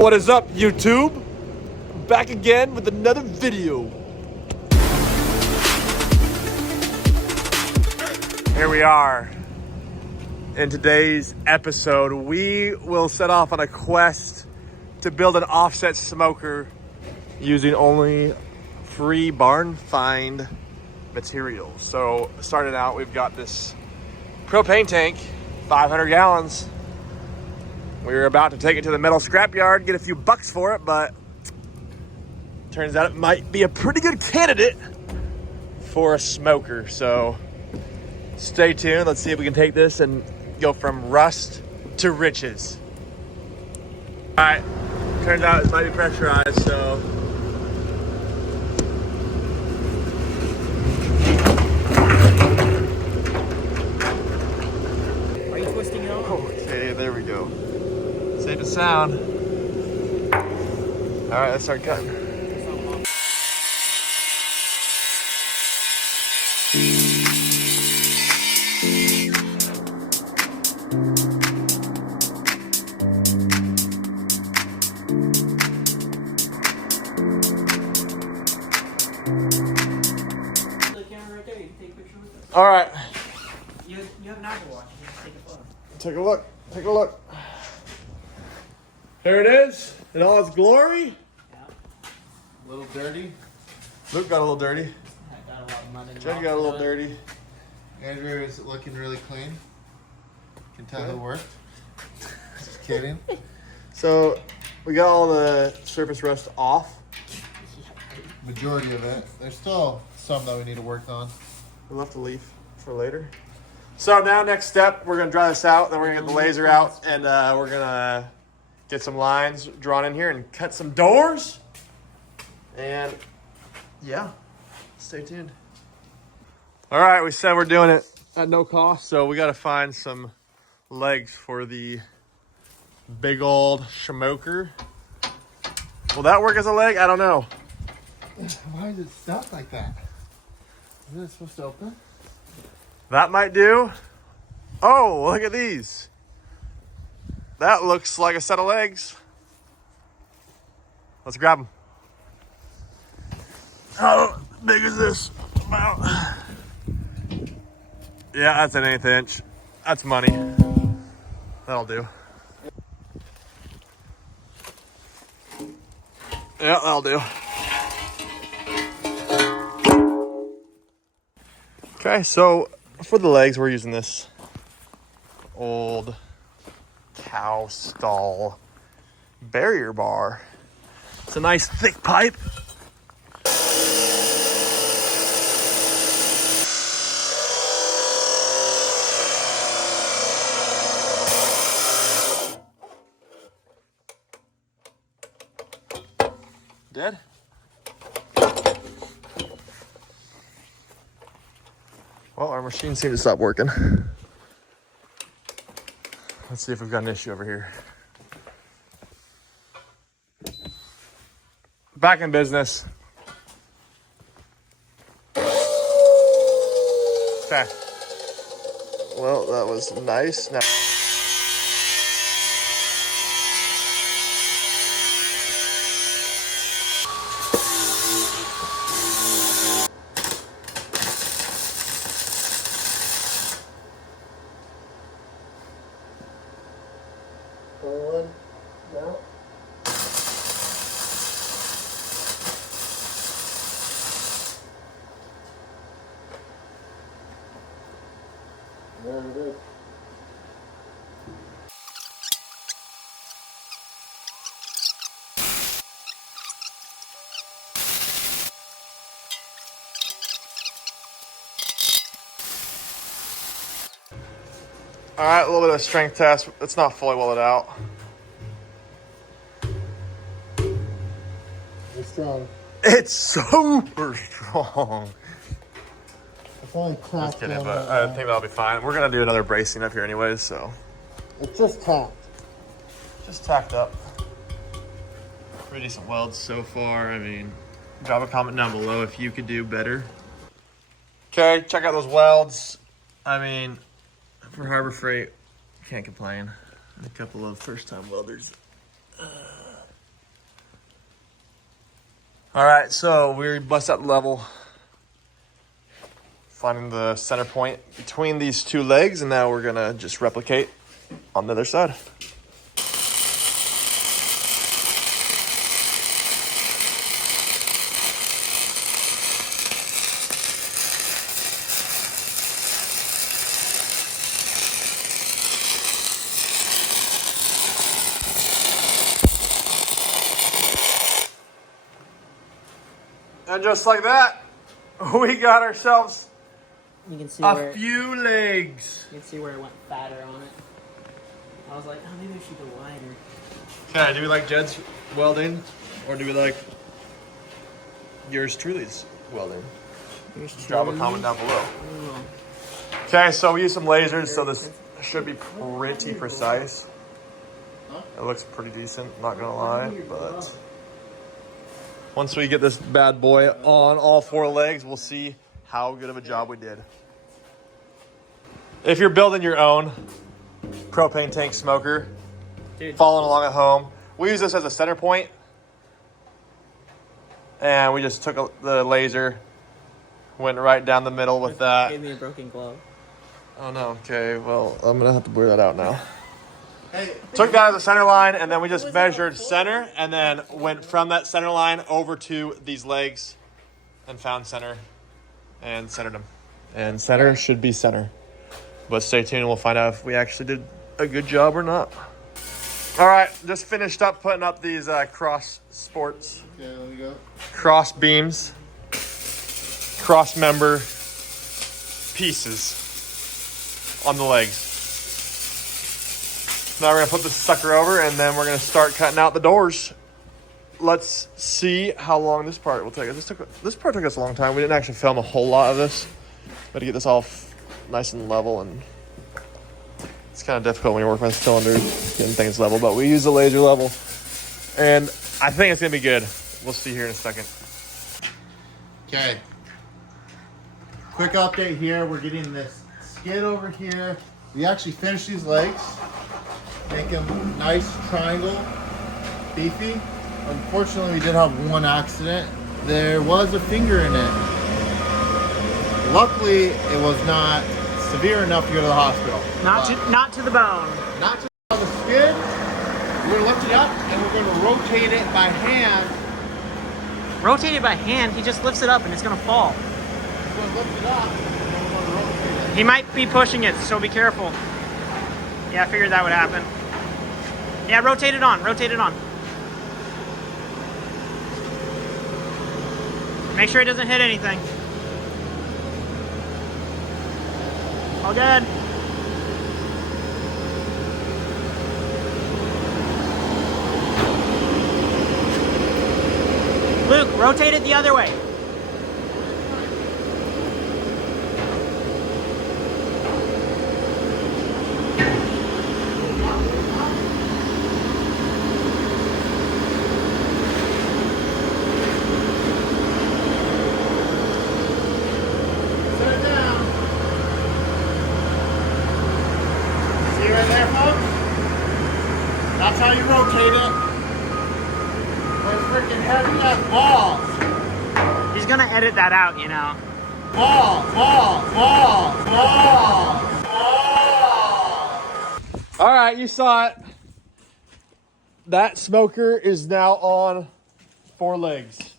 What is up, YouTube? Back again with another video. Here we are. In today's episode, we will set off on a quest to build an offset smoker using only free barn find materials. So starting out, we've got this propane tank, 500 gallons. We're about to take it to the metal scrapyard, get a few bucks for it, but turns out it might be a pretty good candidate for a smoker. So stay tuned. Let's see if we can take this and go from rust to riches. All right, turns out it might be pressurized, so. Are you twisting it on? Okay, there we go. Safe and sound. All right, let's start cutting. All right. You have an Apple Watch. You just take a photo. Take a look. Take a look. There it is in all its glory. Yeah. A little dirty. Luke got a little dirty. I got a lot of mud in the Jed got a little dirty. Andrew is looking really clean. Can tell who worked. Just kidding. So we got all the surface rust off. Majority of it. There's still some that we need to work on. We left a leaf for later. So now next step, we're gonna dry this out, then we're gonna get the laser out, and we're gonna get some lines drawn in here and cut some doors. And yeah, stay tuned. All right, we said we're doing it at no cost, so we gotta find some legs for the big old smoker. Will that work as a leg? I don't know. Why is it stuck like that? Isn't it supposed to open? That might do. Oh, look at these. That looks like a set of legs. Let's grab them. How big is this? About. Yeah, that's an 1/8 inch. That's money. That'll do. Yeah, that'll do. Okay, so for the legs, we're using this old cow stall barrier bar. It's a nice thick pipe. Dead? Well, our machine seemed to stop working. Let's see if we've got an issue over here. Back in business. Okay. Well, that was nice. Now no. There it is. All right, a little bit of strength test. It's not fully welded out. It's strong. It's super strong. It's only Just tacked kidding, on but the, I think that'll be fine. We're gonna do another bracing up here anyways, so. It's just tacked. Just tacked up. Pretty decent welds so far. I mean, drop a comment down below if you could do better. Okay, check out those welds. I mean, for Harbor Freight, can't complain. A couple of first-time welders. All right, so we bust that level, finding the center point between these two legs, and now we're gonna just replicate on the other side. And just like that, we got ourselves You can see a few legs. You can see where it went fatter on it. I was like, oh, maybe we should go wider. Okay, do we like Jed's welding, or do we like yours truly's welding? Drop a comment down below. Okay, so we use some lasers, so this should be pretty precise. It looks pretty decent, not gonna lie, but once we get this bad boy on all four legs, we'll see how good of a job we did. If you're building your own propane tank smoker, following along at home, we use this as a center point, and we just took the laser, went right down the middle with that. Gave me a broken glove. Oh no, okay, well, I'm gonna have to blur that out now. Hey, Took that as a center line, and then we just measured center, and then went from that center line over to these legs, and found center, and centered them. And center should be center. But stay tuned, and we'll find out if we actually did a good job or not. All right, just finished up putting up these cross sports, okay, there we go. cross beams, cross member pieces on the legs. Now we're gonna put this sucker over, and then we're gonna start cutting out the doors. Let's see how long this part will take us. This part took us a long time. We didn't actually film a whole lot of this, but to get this all nice and level, and it's kind of difficult when you're working with cylinders, getting things level, but we use the laser level, and I think it's gonna be good. We'll see here in a second. Okay. Quick update here. We're getting this skid over here. We actually finished these legs. Make them nice, triangle, beefy. Unfortunately, we did have one accident. There was a finger in it. Luckily, it was not severe enough to go to the hospital. Not to the bone. Not to the skid. We're gonna lift it up and we're gonna rotate it by hand. Rotate it by hand. He just lifts it up and it's gonna fall. We're gonna lift it up and then we're gonna rotate it. He might be pushing it, so be careful. Yeah, I figured that would happen. Yeah, rotate it on. Rotate it on. Make sure it doesn't hit anything. All good. Luke, rotate it the other way. Set it down. See right there, folks? That's how you rotate it. They're freaking heavy as balls. He's gonna edit that out, you know. Balls. All right, you saw it. That smoker is now on 4 legs.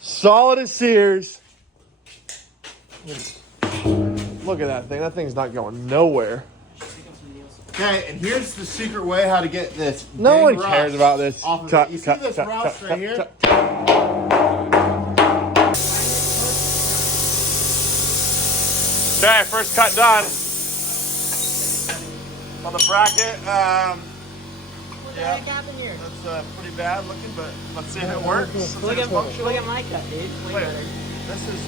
Solid as Sears. Look at that thing. That thing's not going nowhere. Okay, and here's the secret way how to get this. No big one rust cares about this. off of Cut, it. You see cut, this cut, rust cut, right here? cut. Okay, first cut done. On the bracket, yeah, that's pretty bad looking, but let's see if it works. Look at my cut, dude. Way Wait, better. this is.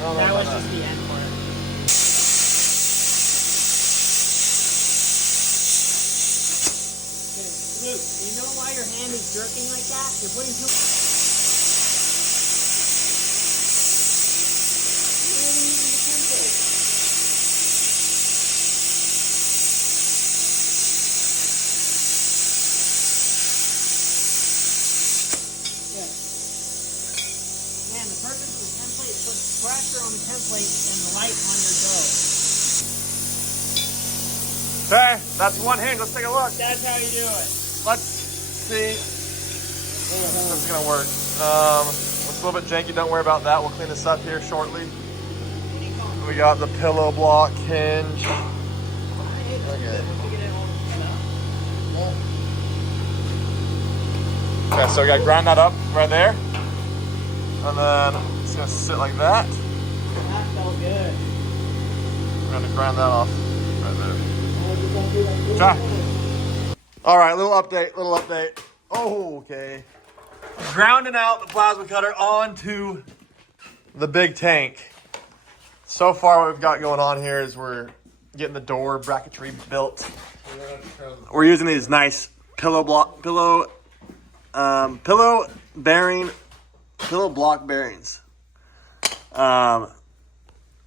That was just the end part. Luke, you know why your hand is jerking like that? You're putting too. You're only using the pencil. Again, the purpose of the template is put pressure on the template and the light on your dough. Okay, that's one hinge. Let's take a look. That's how you do it. Let's see if this is gonna work. It's a little bit janky. Don't worry about that. We'll clean this up here shortly. We got the pillow block hinge. Okay. Okay, so we gotta grind that up right there. And then it's gonna sit like that. That felt good. We're gonna grind that off right there. Okay. All right, little update. Oh, okay. Grounding out the plasma cutter onto the big tank. So far, what we've got going on here is we're getting the door bracketry built. We're using these nice pillow block bearings.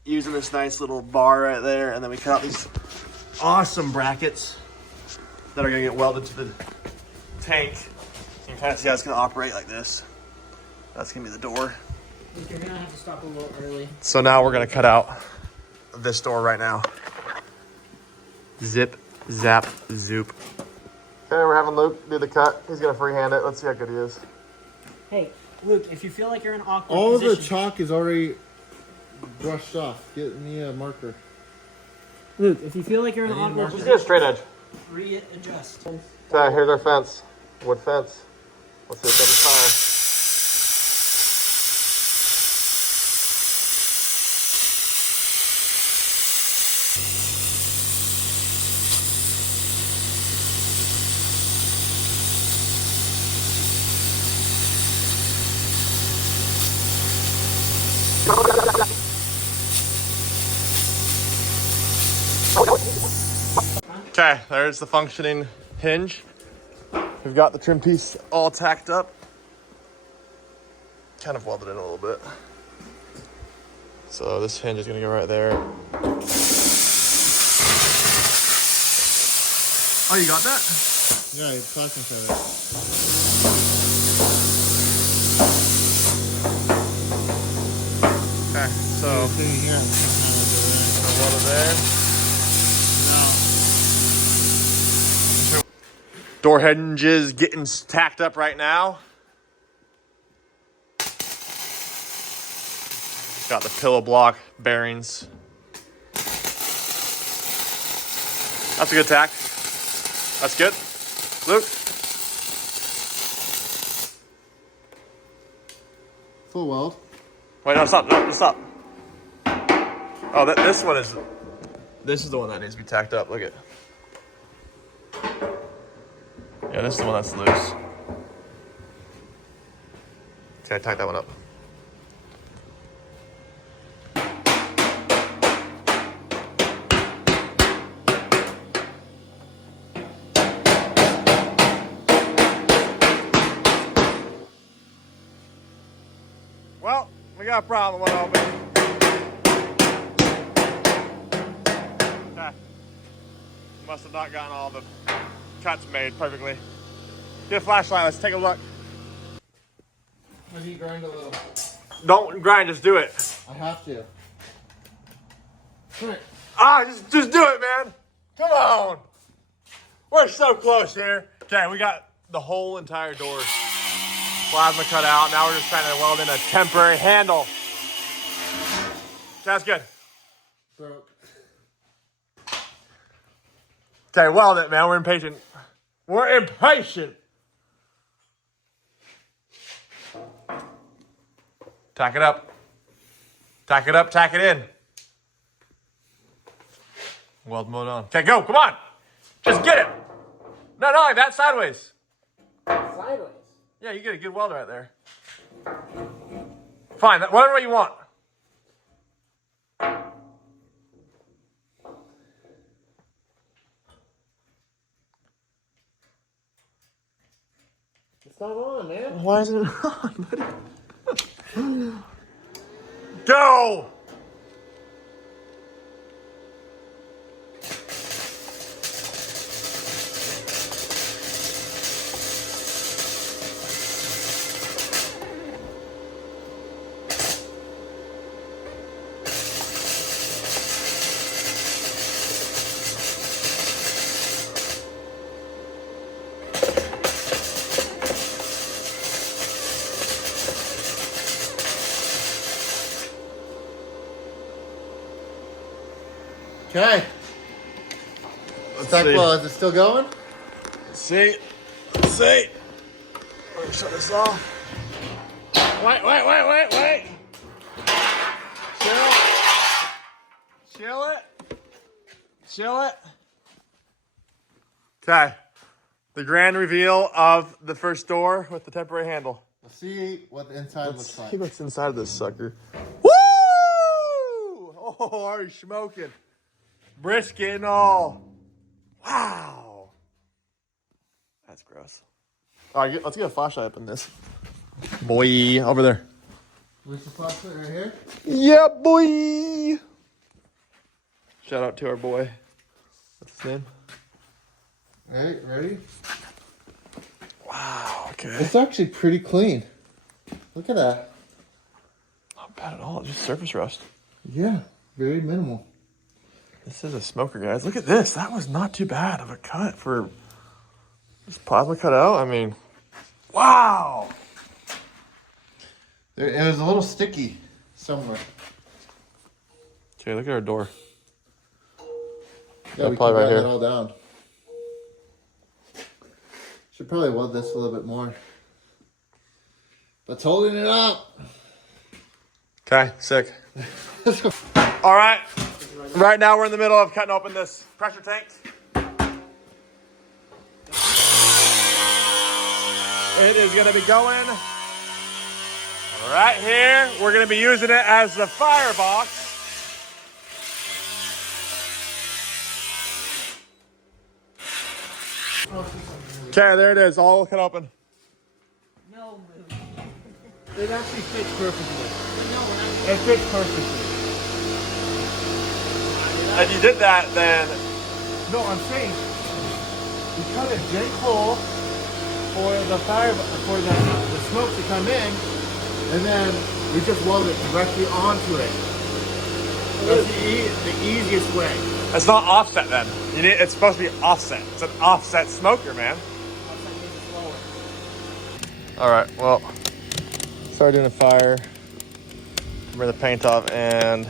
Using this nice little bar right there, and then we cut out these awesome brackets that are gonna get welded to the tank. You can kind of see how it's gonna operate like this. That's gonna be the door. You're gonna have to stop a little early. So now we're gonna cut out this door right now. Zip, zap, zoop. Okay, we're having Luke do the cut. He's gonna freehand it. Let's see how good he is. Hey, Luke, if you feel like you're in an awkward All of the position, chalk is already brushed off. Get me a marker. Luke, if you feel like you're in an awkward Just position, get a straight edge. readjust. Okay, here's our fence. Wood fence. Let's see if it's fire. Okay, there's the functioning hinge. We've got the trim piece all tacked up. Kind of welded in a little bit. So this hinge is gonna go right there. Oh, you got that? Yeah, it's talking to it. Okay, so Here. welded there. Door hinges getting tacked up right now. Got the pillow block bearings. That's a good tack. That's good. Luke? Full weld. Wait, no, stop. No, stop. Oh, this one is... This is the one that needs to be tacked up. Look at it. Yeah, this is the one that's loose. Okay, tack that one up. Well, we got a problem with all this. Okay. Must have not gotten all the cuts made perfectly. Get a flashlight, let's take a look. Maybe grind a little. Don't grind, just do it. I have to. Come here. Ah, just do it, man. Come on. We're so close here. Okay, we got the whole entire door plasma cut out. Now we're just trying to weld in a temporary handle. That's good. Broke. Okay, weld it, man. We're impatient. We're impatient. Tack it up. Tack it up, tack it in. Weld mode on. Okay, go, come on. Just get it. No, like that, sideways. Sideways. Yeah, you get a good weld right there. Fine, whatever way you want. It's not on, man. Why isn't it on, buddy? Go! Okay. Let's Well, is it still going? see. Let's see. Let me shut this off. Wait. Chill it. Okay. The grand reveal of the first door with the temporary handle. Let's see what the inside looks like. He looks inside of this sucker. Woo! Oh, already smoking. Brisket and all. Wow. That's gross. All right, let's get a flashlight up in this. Boy, over there. Where's the flashlight right here? Yeah, boy. Shout out to our boy. What's his name? All right, ready? Wow, okay. It's actually pretty clean. Look at that. Not bad at all. Just surface rust. Yeah, very minimal. This is a smoker, guys. Look at this. That was not too bad of a cut for this plasma cut out. I mean, wow. It was a little sticky somewhere. Okay, look at our door. Yeah, we probably can right grind here. it all down. Should probably weld this a little bit more. That's holding it up. Okay, sick. Let's go. All right. Right now we're in the middle of cutting open this pressure tank. It is going to be going right here. We're going to be using it as the firebox. Okay, there it is, all cut open. No move. It actually fits perfectly. No, we're not. It fits perfectly. If you did that, then No, I'm saying we cut a big hole for the fire, for the smoke to come in, and then we just weld it directly onto it. That's the easiest way. it's not offset then. It's supposed to be offset. It's an offset smoker, man. All right, well, start doing a fire. Bring the paint off and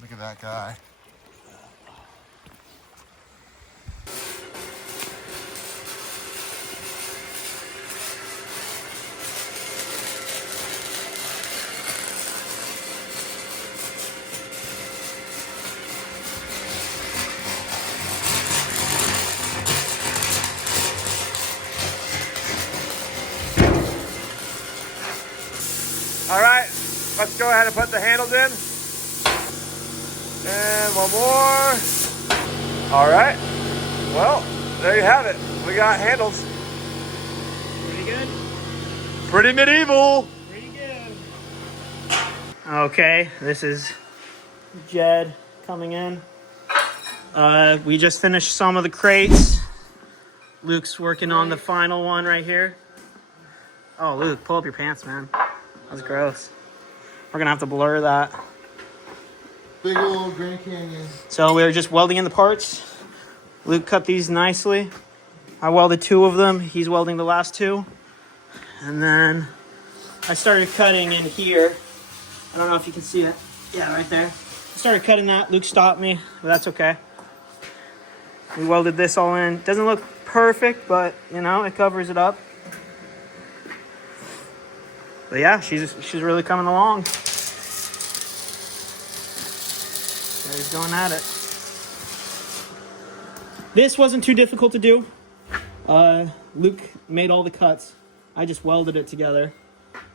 Look at that guy. all right, let's go ahead and put the handles in. And one more. All right. Well, there you have it. We got handles. Pretty good. Pretty medieval. Pretty good. Okay, this is Jed coming in. We just finished some of the crates. Luke's working on the final one right here. Oh, Luke, pull up your pants, man. That's gross. We're gonna have to blur that. Big old Grand Canyon. So we were just welding in the parts. Luke cut these nicely. I welded 2 of them. He's welding the last 2. And then I started cutting in here. I don't know if you can see it. Yeah, right there. I started cutting that. Luke stopped me, but that's okay. We welded this all in. Doesn't look perfect, but you know, it covers it up. But yeah, she's really coming along. There he's going at it. This wasn't too difficult to do. Luke made all the cuts. I just welded it together.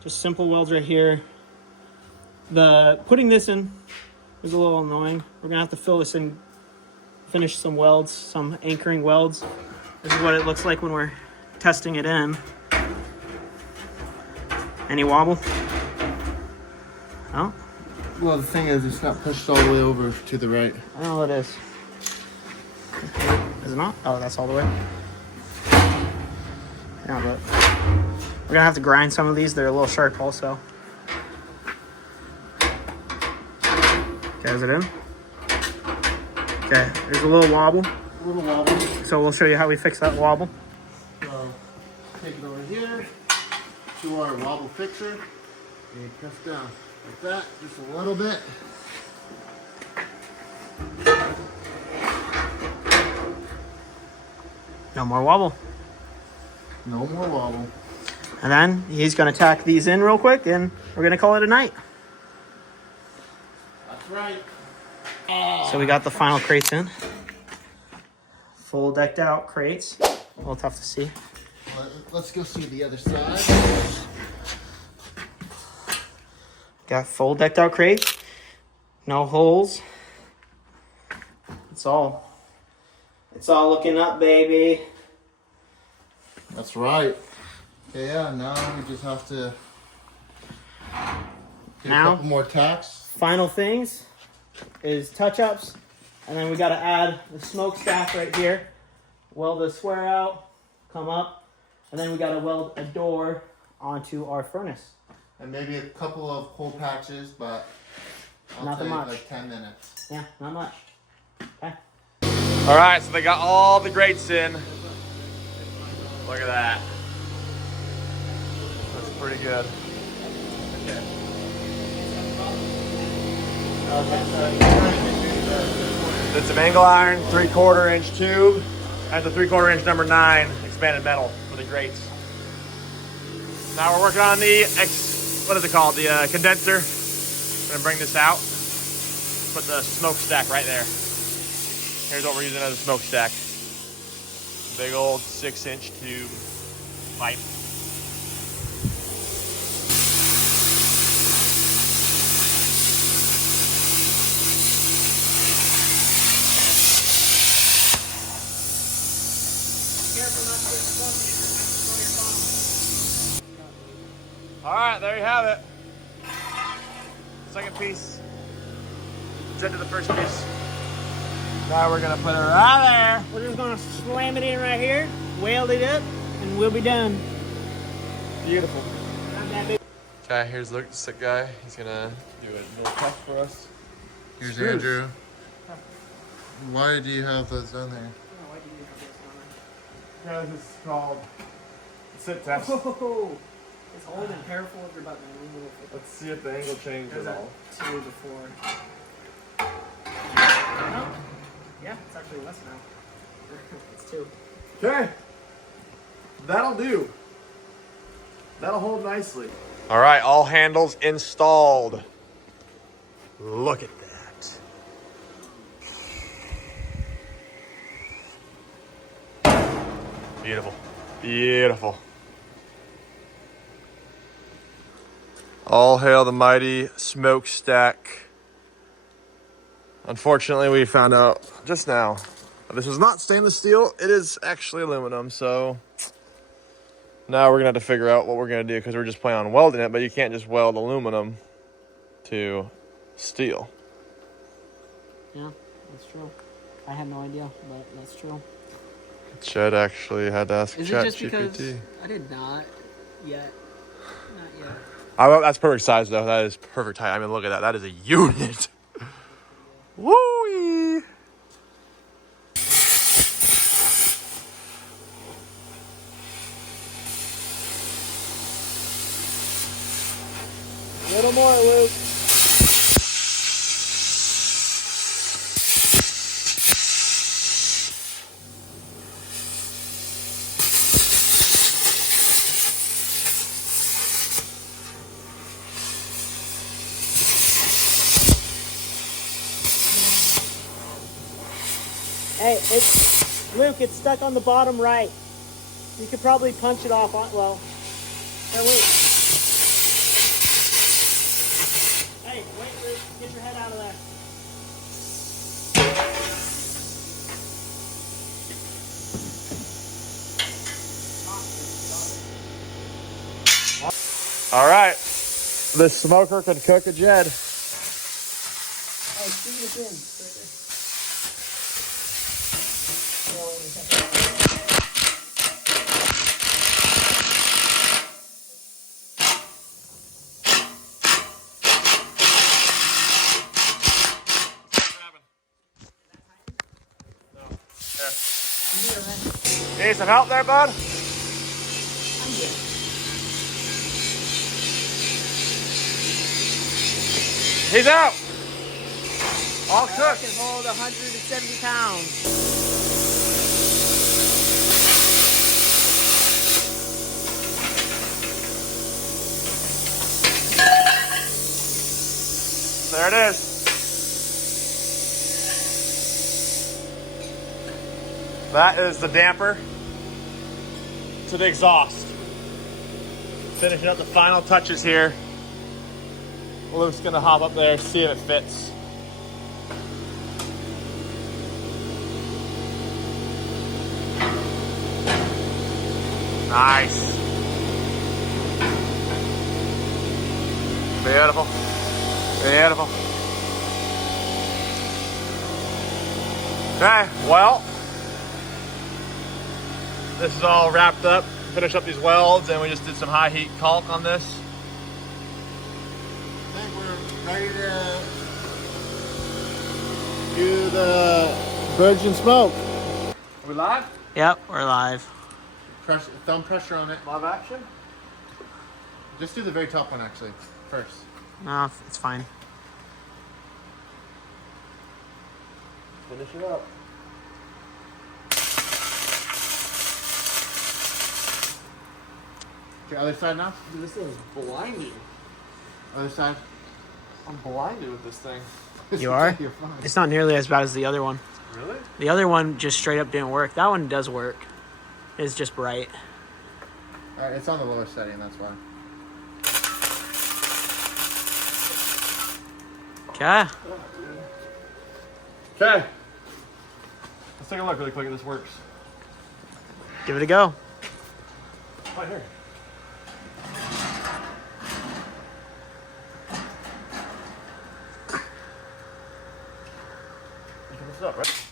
Just simple welds right here. Putting this in is a little annoying. We're gonna have to fill this in, finish some welds, some anchoring welds. This is what it looks like when we're testing it in. Any wobble? Oh, Well, the thing is, it's not pushed all the way over to the right. I don't know what it is. Is it not? Oh, that's all the way. Yeah, but we're gonna have to grind some of these. They're a little sharp also. Okay, is it in? Okay, there's a little wobble. A little wobble. So we'll show you how we fix that wobble. So take it over here to our wobble fixer and press down like that, just a little bit. No more wobble. No more wobble. And then he's gonna tack these in real quick and we're gonna call it a night. That's right. So we got the final crates in. Full decked out crates. A little tough to see. Let's go see the other side. Got full decked out crates. No holes. It's all looking up, baby. That's right. Okay, yeah, now we just have to get Now? a couple more tacks. Final things is touch-ups, and then we got to add the smokestack right here. Weld the square out, come up, and then we got to weld a door onto our furnace. And maybe a couple of hole patches, but I'll Nothing take much. like 10 minutes. Yeah, not much. Okay. All right, so they got all the grates in. Look at that. That's pretty good. Did some angle iron, 3/4 inch tube, and the 3/4 inch number 9 expanded metal for the grates. Now we're working on the what is it called? The condenser. I'm gonna bring this out. Put the smokestack right there. Here's what we're using as a smokestack. Big old 6-inch tube pipe. All right, there you have it. Second piece. It's into the first piece. Now we're gonna put it right there. We're just gonna slam it in right here, weld it up, and we'll be done. Beautiful. Okay, here's Luke, the sick guy. He's gonna do a little test for us. Here's Screws. Andrew. Why do you have those on there? Yeah, this is called sit test. Oh, it's holding careful with your button. Let's see if the angle changes at all. 2 before. Yeah, it's actually less now. It's 2. Okay, that'll do. That'll hold nicely. All right, all handles installed. Look at that. Beautiful, beautiful. All hail the mighty smokestack. Unfortunately, we found out just now that this was not stainless steel. It is actually aluminum, so now we're gonna have to figure out what we're gonna do because we're just planning on welding it, but you can't just weld aluminum to steel. Yeah, that's true. I had no idea, but that's true. Chad actually had to ask Is it just because ChatGPT. I did not yet? Not yet. That's perfect size though. That is perfect height. I mean, look at that. That is a unit. Woo! A little more, Luke. Hey, Luke, it's stuck on the bottom right. You could probably punch it off on, well, wait. your head out of there. All right. This smoker can cook a Jed. Hey, see the pin. Need some help there, bud? He's out. All I cooked. can hold 170 pounds. There it is. That is the damper to the exhaust. Finishing up the final touches here. Luke's gonna hop up there, see if it fits. Nice. Beautiful. Beautiful. Okay, well, this is all wrapped up. Finished up these welds, and we just did some high heat caulk on this. I think we're ready to do the virgin smoke. Are we live? Yep, we're live. Pressure, thumb pressure on it. Live action? Just do the very top one actually first. No, it's fine. Finish it up. Okay, other side now. Dude, this thing is blinding. Other side. I'm blinded with this thing. You are? You're fine. It's not nearly as bad as the other one. Really? The other one just straight up didn't work. That one does work. It's just bright. Alright, it's on the lower setting, that's why. Okay. Okay. Let's take a look really quick if this works. Give it a go. Right here.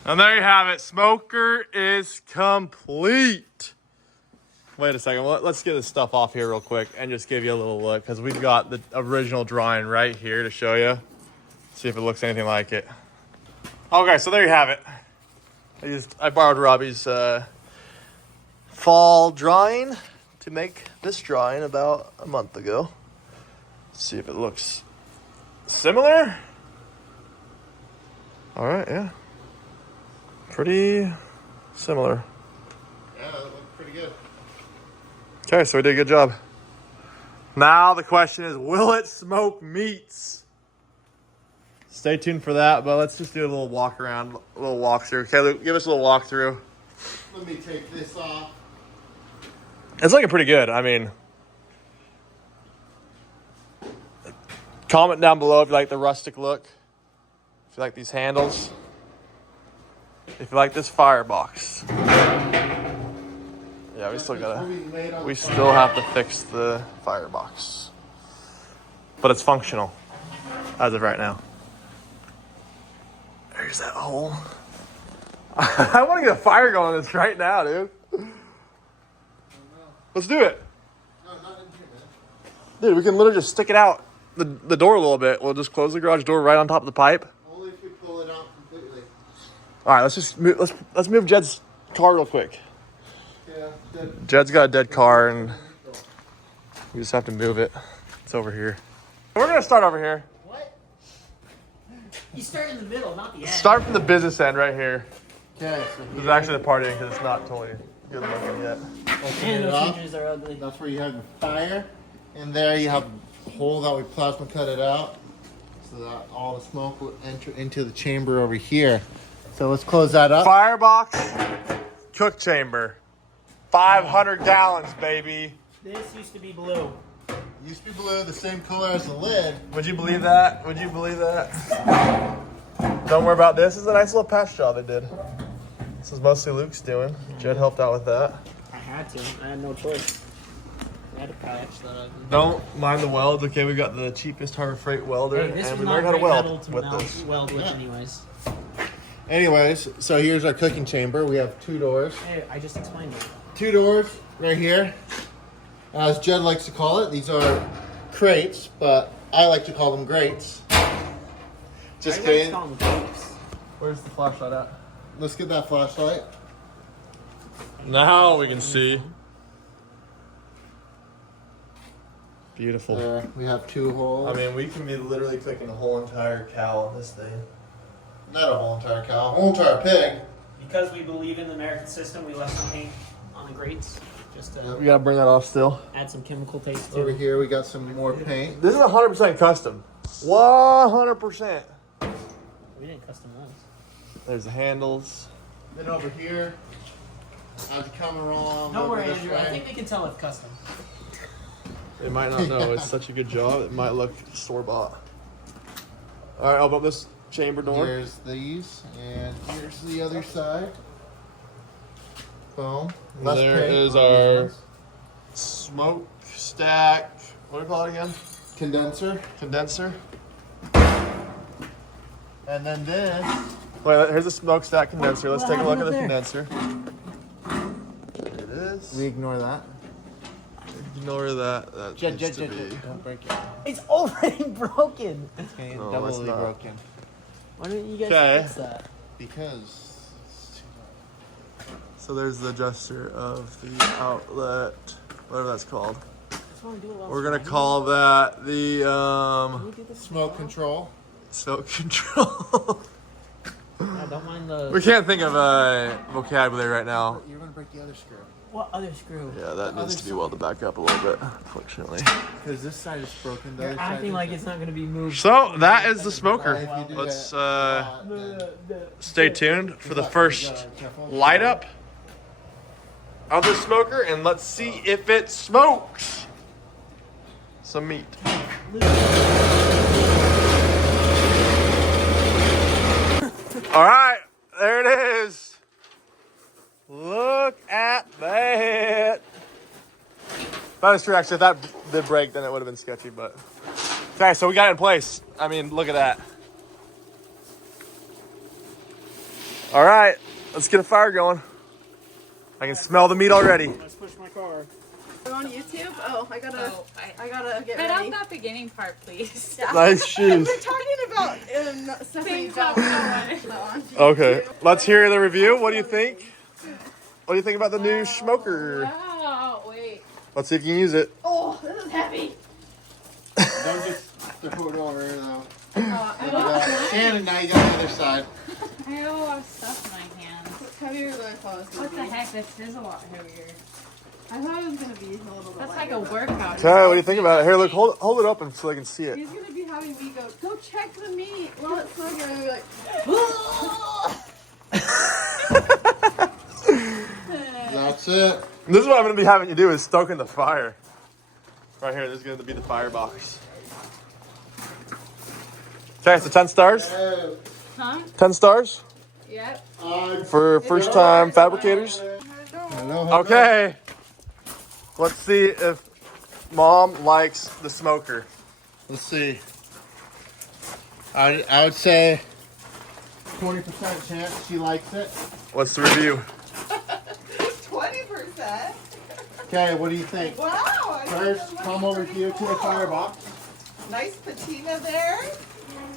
And there you have it. Smoker is complete. Wait a second. Let's get this stuff off here real quick and just give you a little look, because we've got the original drawing right here to show you. See if it looks anything like it. Okay, so there you have it. I borrowed Robbie's fall drawing to make this drawing about a month ago. Let's see if it looks similar. All right, yeah. Pretty similar. Yeah, that looked pretty good. Okay, so we did a good job. Now the question is, will it smoke meats? Stay tuned for that, but let's just do a little walk around, a little walkthrough. Okay, Luke, give us a little walkthrough. Let me take this off. It's looking pretty good. I mean, comment down below if you like the rustic look. If you like these handles. If you like this firebox. Yeah, we still have to fix the firebox. But it's functional as of right now. There's that hole. I want to get a fire going on this right now, dude. Let's do it. No, not in here, man. Dude, we can literally just stick it out the door a little bit. We'll just close the garage door right on top of the pipe. Only if you pull it out completely. All right, let's just move, let's move Jed's car real quick. Yeah, dead. Jed's got a dead car, and we just have to move it. It's over here. We're gonna start over here. What? You start in the middle, not the end. Start from the business end right here. Okay, This is actually the party end because it's not totally good looking yet. And those hinges are ugly. That's where you have the fire. And there you have a hole that we plasma cut it out, so that all the smoke will enter into the chamber over here. So let's close that up. Firebox, cook chamber, 500 gallons, baby. This used to be blue. Used to be blue, the same color as the lid. Would you believe that? Would you believe that? Don't worry about this. This is a nice little patch job they did. This is mostly Luke's doing. Jed helped out with that. I had to. I had no choice. I had to patch that. Don't mind the welds. Okay, we got the cheapest Harbor Freight welder, Hey, this and was we not learned how to great metal weld to with melt- this. weld with Yeah. anyways. Anyways, so here's our cooking chamber. We have 2 doors. Hey, I just explained it. 2 doors right here. As Jed likes to call it, these are crates, but I like to call them grates. Just kidding. Where's the flashlight at? Let's get that flashlight. Now we can see. Beautiful. There, we have 2 holes. I mean, we can be literally cooking a whole entire cow on this thing. Not a whole entire cow, a whole entire pig. Because we believe in the American system, we left some paint on the grates just to We gotta bring that off still. add some chemical taste Over to it. here we got some more paint. This is 100% custom. 100%. We didn't custom those. There's the handles. Then over here, as you come along Don't over worry, this Andrew. I way. think we can tell it's custom. They might not know it's such a good job. It might look store-bought. All right, open up this chamber door. There's these, and here's the other side. Boom. Less There paint is on our these ones. smokestack. What do we call it again? Condenser. Condenser. And then this. Wait, here's the smokestack condenser. Let's What take a look at happened the up condenser. There it is. We ignore that. Ignore that. That Jed, needs to be. don't break it. It's already broken. It's getting No, doubly it's not. broken. Why didn't you guys Okay. fix that? Because it's too hard. So there's the adjuster of the outlet, whatever that's called. I just want to do it while We're it's gonna running. call that the Can we do this Smoke now? control. smoke control. Yeah, don't mind the. We can't think of a vocabulary right now. You're gonna break the other screw. What other screw? Yeah, that needs to be welded back up a little bit, unfortunately. Because this side is broken. The You're other side acting like isn't. it's not going to be moved. So that is the If smoker. you do Let's that a lot, then- stay tuned for the You first gotta be careful. light up of the smoker, and let's see if it smokes some meat. All right, there it is. Look at that. That is true, actually. If that did break, then it would have been sketchy, but. Okay, so we got it in place. I mean, look at that. All right, let's get a fire going. I can smell the meat already. Let's push my car. We're on YouTube? Oh, I gotta get Cut ready. out that beginning part, please. Yeah. Nice shoes. We're talking about Stephanie Things that we don't want. Okay, let's hear the review. What do you think? What do you think about the new smoker? Wow, wait. Let's see if you can use it. Oh, this is heavy. Don't just throw it over though. I don't Shannon, now you got the other side. I have a lot of stuff in my hands. It's heavier than I thought it was gonna What the be. heck? This is a lot heavier. I thought it was gonna be a little bit That's lighter, like a but workout. Okay, what do you think about it? Here, look, hold it open so they can see it. He's gonna be having me go check the meat while it's smoking. I'm gonna be like, That's it. This is what I'm gonna be having you do is stoking the fire. Right here, this is gonna be the firebox. Okay, so 10 stars? Huh? 10 stars Yep. for first time fabricators? Hello. Okay, let's see if Mom likes the smoker. Let's see. I would say 20% chance she likes it. What's the review? 20%. Okay, what do you think? Wow. I First, think that come looks over pretty here to the cool. firebox. Nice patina there.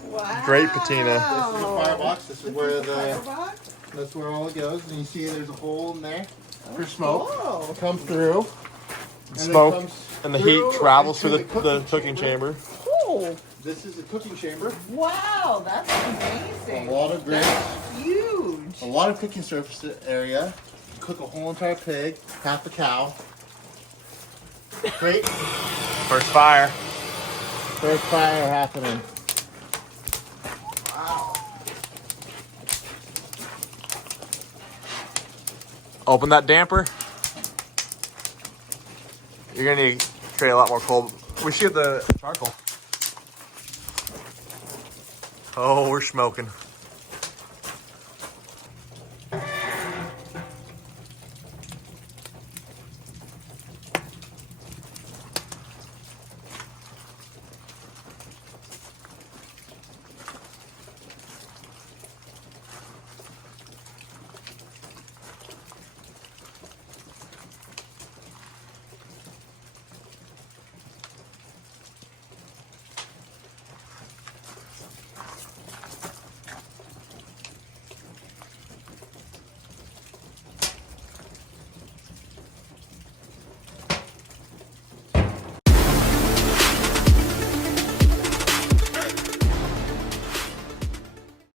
Wow. Great patina. This is the firebox. This is where Firebox. that's where all it goes. And you see there's a hole in there for smoke. Oh. Come through. And it Smoke comes and the heat through travels into through the cooking chamber. Cool. This is the cooking chamber. Wow, that's A amazing. lot of grates. Huge. A lot of cooking surface area. Cook a whole entire pig, half a cow. Great. First fire. First fire happening. Open that damper. You're gonna need to create a lot more cold We should get the charcoal. Oh, we're smoking.